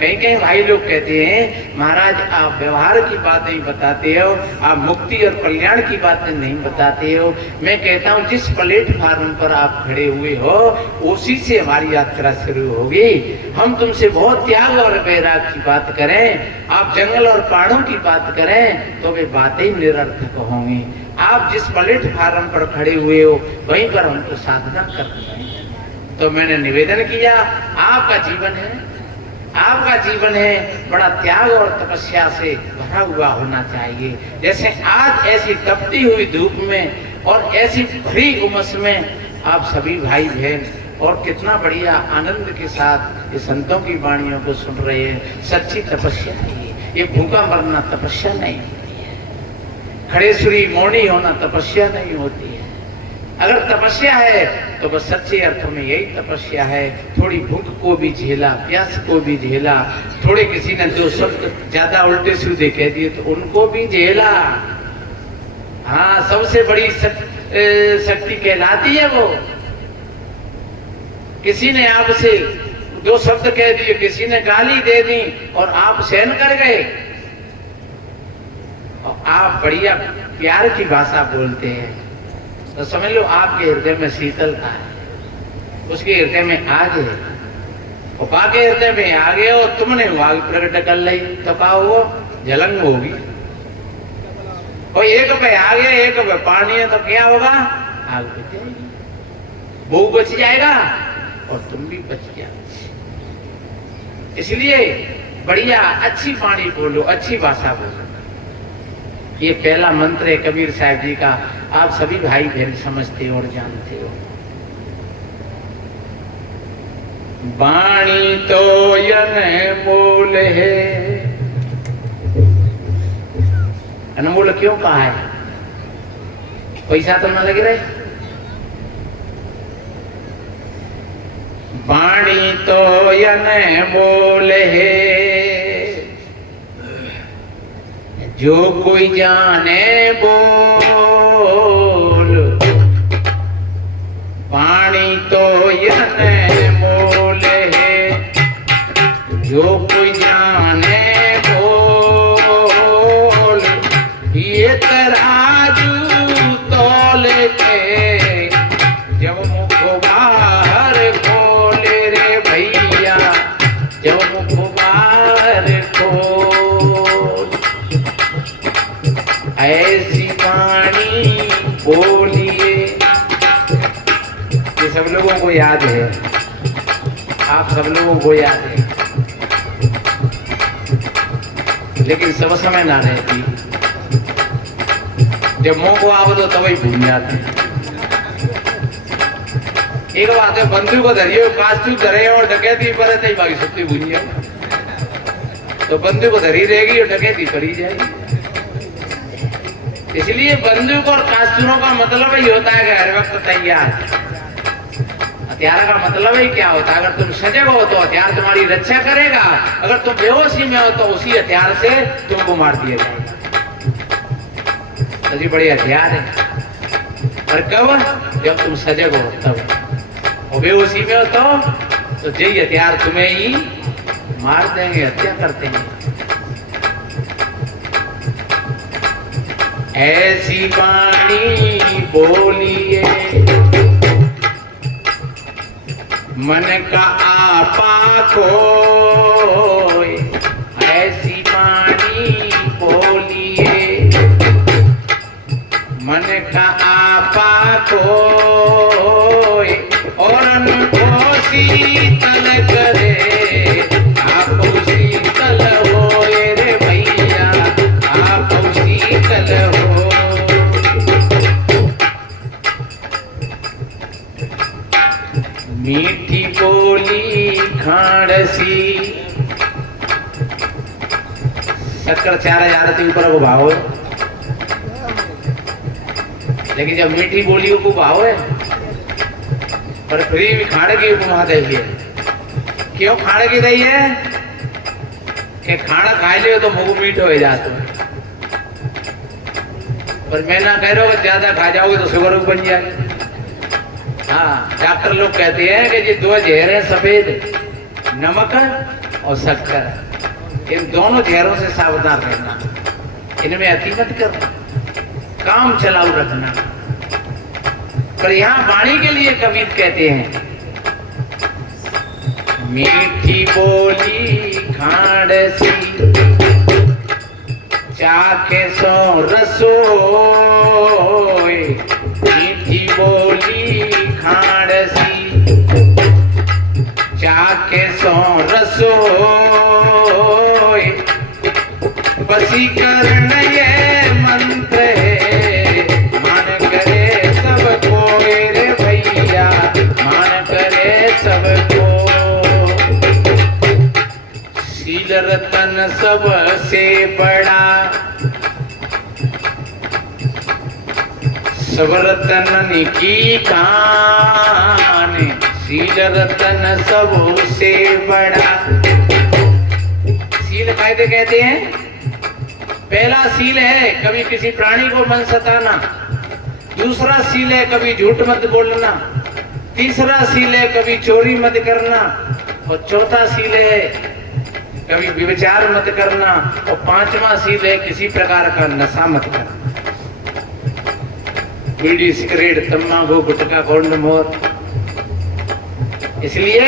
कहीं कहीं भाई लोग कहते हैं महाराज आप व्यवहार की बातें बताते हो, आप मुक्ति और कल्याण की बातें नहीं बताते हो। मैं कहता हूँ जिस प्लेटफार्म पर आप खड़े हुए हो उसी से हमारी यात्रा शुरू होगी। हम तुमसे बहुत त्याग और वैराग की बात करें, आप जंगल और पहाड़ों की बात करें तो वे बातें निरर्थक होंगी। आप जिस प्लेटफार्म पर खड़े हुए हो वहीं पर हमको साधना करनी है। तो मैंने निवेदन किया आपका जीवन है, आपका जीवन है बड़ा त्याग और तपस्या से भरा हुआ होना चाहिए। जैसे आज ऐसी तपती हुई धूप में और ऐसी भरी उमस में आप सभी भाई बहन और कितना बढ़िया आनंद के साथ ये संतों की वाणियों को सुन रहे हैं। सच्ची तपस्या है ये भूखा मरना तपस्या नहीं होती है, खड़ेश्वरी मौनी होना तपस्या नहीं होती है। अगर तपस्या है तो बस सच्चे अर्थ में यही तपस्या है। थोड़ी भूख को भी झेला, प्यास को भी झेला, थोड़े किसी ने दो शब्द ज्यादा उल्टे सीधे कह दिए तो उनको भी झेला। हाँ, सबसे बड़ी शक्ति कहलाती है वो। किसी ने आपसे दो शब्द कह दिए, किसी ने गाली दे दी और आप सहन कर गए और आप बढ़िया प्यार की भाषा बोलते हैं तो समझ लो आपके हृदय में शीतलता है, उसके हृदय में आग है। और बाके हृदय में आ गए और तुमने आग प्रकट कर ली तो क्या हुआ? जलन होगी। और एक पे आ गया एक पे पानी है तो क्या होगा? आग बच जाएगी, वो बच जाएगा और तुम भी बच जाओ। इसलिए बढ़िया अच्छी वाणी बोलो, अच्छी भाषा बोलो। ये पहला मंत्र है कबीर साहब जी का, आप सभी भाई बहन समझते हो और जानते हो। वाणी तो अनमोल है। अनमोल क्यों कहा है? पैसा तो ना लगे रहे। वाणी तो अनमोल है, जो कोई जाने बोल। वाणी तो अनमोल है, जो कोई जाने बोल। ये तराजू तौल के जब मुख बाहर खोले रे भैया, जब मुख बाहर खोल। ऐसी वाणी बोलिए। ये सब लोगों को याद है, आप सब लोगों को याद है, लेकिन सब समय ना रहती। जब मुंह को आओ तो तभी भूल जाते। एक बात है, बंदूक को धरिए, कास्तू धरे और डकैती पर है बाकी सबकी भूल जाए तो बंदूक को धरी रहेगी और डकैती करी जाएगी। इसलिए बंदूक और कास्तूरों का मतलब ही होता है कि हर वक्त तैयार। हथियार का मतलब ही क्या होता है? अगर तुम सजग हो तो हथियार तुम्हारी रक्षा करेगा, अगर तुम बेहोशी में हो तो उसी हथियार से तुमको मार दिया जाएगा। तो जी बड़े हथियार है, और कब? जब तुम सजग हो तब। और बेहोशी में हो तो यही हथियार तुम्हें ही मार देंगे, हत्या कर देंगे। ऐसी वाणी बोलिए मन का आपा खोए। ऐसी वाणी बोलिए मन का आपा खोए, और अनको शीतल करे आप शीतल होए रे भैया, आप शीतल हो। मीठी बोली खाड़सी। शक्कर 4000 के ऊपर को भाव है, लेकिन जब मीठी बोली को भाव है पर फ्री भी खाड़ की उपमा देगी। क्यों खाड़ की रही है? कि खाना खा लियो तो मुंह मीठो हो जाता है, पर मैं ना कह रहा हूँ ज्यादा खा जाओगे तो शुगर बन जाएगी। हाँ, डॉक्टर लोग कहते हैं कि ये दो जहर है, सफेद नमक और शक्कर, इन दोनों जहरों से सावधान रहना, इनमें अति मत करना, काम चलाऊ रखना। पर यहां वाणी के लिए कबीर कहते हैं, मीठी बोली खांडसी चाखे सो रसोई, मीठी बोली खांडसी चाखे सो रसोई, वशीकरण ये मंत्र है, मान करे सबको रे भैया, मान करे सबको। शील रतन सबसे बड़ा, सब रतन की कान, शील रतन सबसे बड़ा। शील कायदे कहते हैं, पहला शील है कभी किसी प्राणी को मन सताना, दूसरा शील है कभी झूठ मत बोलना, तीसरा शील है कभी चोरी मत करना, और चौथा शील है कभी विचार मत करना, और पांचवा शील है किसी प्रकार का नशा मत करना। बीड़ी सिगरेट तम्बाकू गुटखा गोंड मोर। इसलिए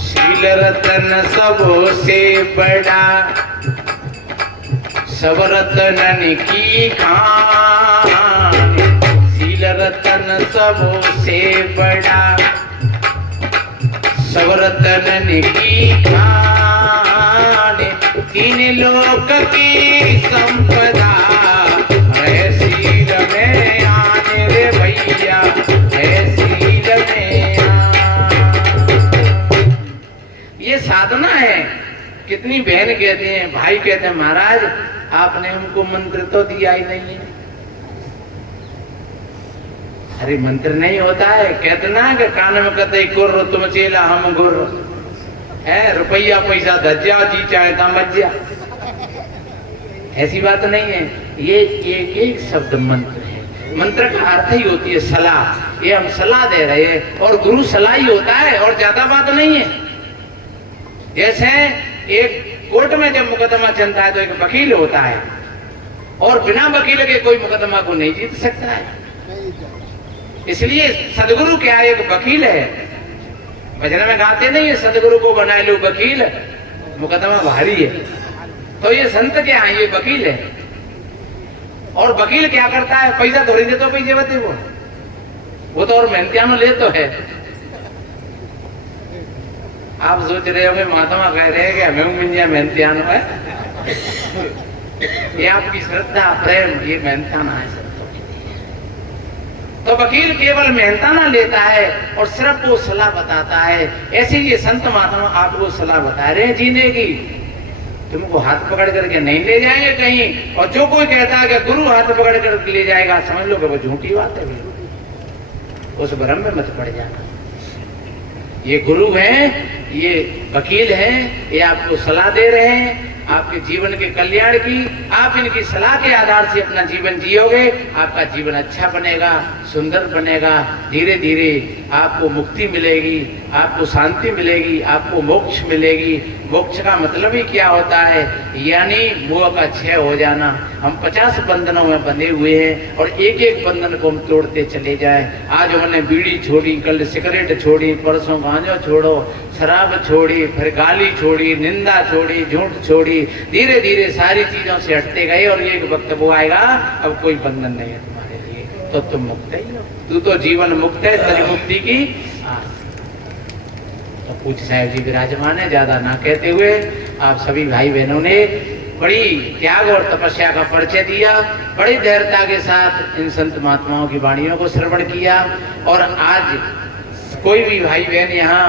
शील रतन सबसे बड़ा, सब रतन की खान, शील रतन सबसे बड़ा, सब रतन की खान, तीन लोक की संपदा है शील में आने रे भैया, है शील में आने। ये साधना है। कितनी बहन कहते हैं, भाई कहते हैं, महाराज आपने हमको मंत्र तो दिया ही नहीं है। अरे मंत्र नहीं होता है, कहते ना कि कान में कहते गुर तुम चेला हम गुर है, रुपया पैसा धज्जा जी चाहे ता मज्जा, ऐसी बात नहीं है। ये एक एक शब्द मंत्र है। मंत्र का अर्थ ही होती है सलाह, ये हम सलाह दे रहे हैं, और गुरु सलाह ही होता है, और ज्यादा बात नहीं है। जैसे एक कोर्ट में जब मुकदमा चलता है तो एक वकील होता है, और बिना वकील के कोई मुकदमा को नहीं जीत सकता है। इसलिए सदगुरु क्या है, एक वकील है। भजन में गाते नहीं है, सदगुरु को बनाए लो वकील, मुकदमा भारी है। तो ये संत क्या है, ये वकील है। और वकील क्या करता है, पैसा थोड़ी दे तो पैसे बते वो तो और मेहनतियानो ले तो है। आप सोच रहे होंगे महात्मा कह रहे हैं कि हमें मिंजा मेहनतियानो है। ये आपकी श्रद्धा प्रेम, ये मेहनताना है। तो वकील केवल मेहनताना लेता है और सिर्फ वो सलाह बताता है। ऐसे ये संत महात्मा आपको सलाह बता रहे हैं जीने की। तुमको हाथ पकड़ करके नहीं ले जाएंगे कहीं, और जो कोई कहता है कि गुरु हाथ पकड़ करके ले जाएगा, समझ लो कि वो झूठी बात है। उस भ्रम में मत पड़ जाना। ये गुरु हैं, ये वकील हैं, ये आपको सलाह दे रहे हैं आपके जीवन के कल्याण की। आप इनकी सलाह के आधार से अपना जीवन जियोगे, आपका जीवन अच्छा बनेगा, सुंदर बनेगा। धीरे धीरे आपको मुक्ति मिलेगी, आपको शांति मिलेगी, आपको मोक्ष मिलेगी। मोक्ष का मतलब ही क्या होता है, यानी मोह का क्षय हो जाना। हम 50 बंधनों में बंधे हुए हैं और एक एक बंधन को हम तोड़ते चले जाएं। आज हमने बीड़ी छोड़ी, कल सिगरेट छोड़ी, परसों गांजा छोड़ो, शराब छोड़ी, फिर गाली छोड़ी, निंदा छोड़ी, झूठ छोड़ी। धीरे धीरे सारी चीजों से हटते गए और एक वक्त वो आएगा, अब कोई बंधन नहीं है तुम्हारे लिए, तो तुम मुक्त ही हो। तू तो जीवन मुक्त है, तेरी मुक्ति की तो पूज्य साहब जी विराजमान है। ज्यादा ना कहते हुए आप सभी भाई बहनों ने बड़ी त्याग और तपस्या का परिचय दिया, बड़ी धैर्यता के साथ इन संत महात्माओं की वाणियों को श्रवण किया। और आज कोई भी भाई बहन यहाँ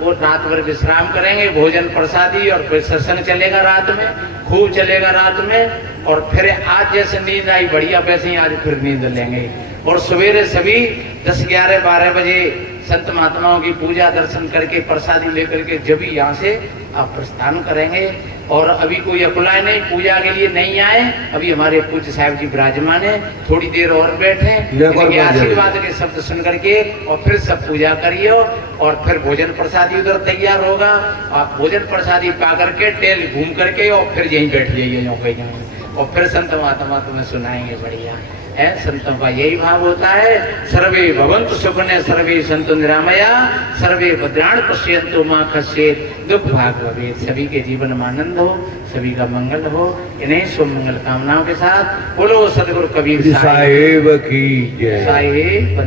वो रात भर विश्राम करेंगे, भोजन प्रसादी, और फिर सत्संग चलेगा रात में, खूब चलेगा रात में। और फिर आज जैसे नींद आई बढ़िया, वैसे ही आज फिर नींद लेंगे। और सवेरे सभी 10, 11, 12 बजे संत महात्माओं की पूजा दर्शन करके प्रसादी लेकर के जब ही यहाँ से आप प्रस्थान करेंगे। और अभी कोई अकुलाए नहीं, पूजा के लिए नहीं आए, अभी हमारे पूज्य साहब जी विराजमान है, थोड़ी देर और बैठे, इनके आशीर्वाद के शब्द सुन करके और फिर सब पूजा करिए और फिर भोजन प्रसादी उधर तैयार होगा। आप भोजन प्रसादी पा करके टेल घूम करके और फिर यहीं बैठ जाइए और फिर संत महात्मा तुम्हें सुनाएंगे बढ़िया है। संतों का यही भाव होता है, सर्वे भवन्तु सुखिनः सर्वे सन्तु निरामया सर्वे भद्राणि पश्यन्तु मा कश्चित् दुख भाग भवेत्। सभी के जीवन में आनंद हो, सभी का मंगल हो। इन्हीं शुभ मंगल कामनाओं के साथ बोलो सदगुरु कबीर साहिब की जय। साहिब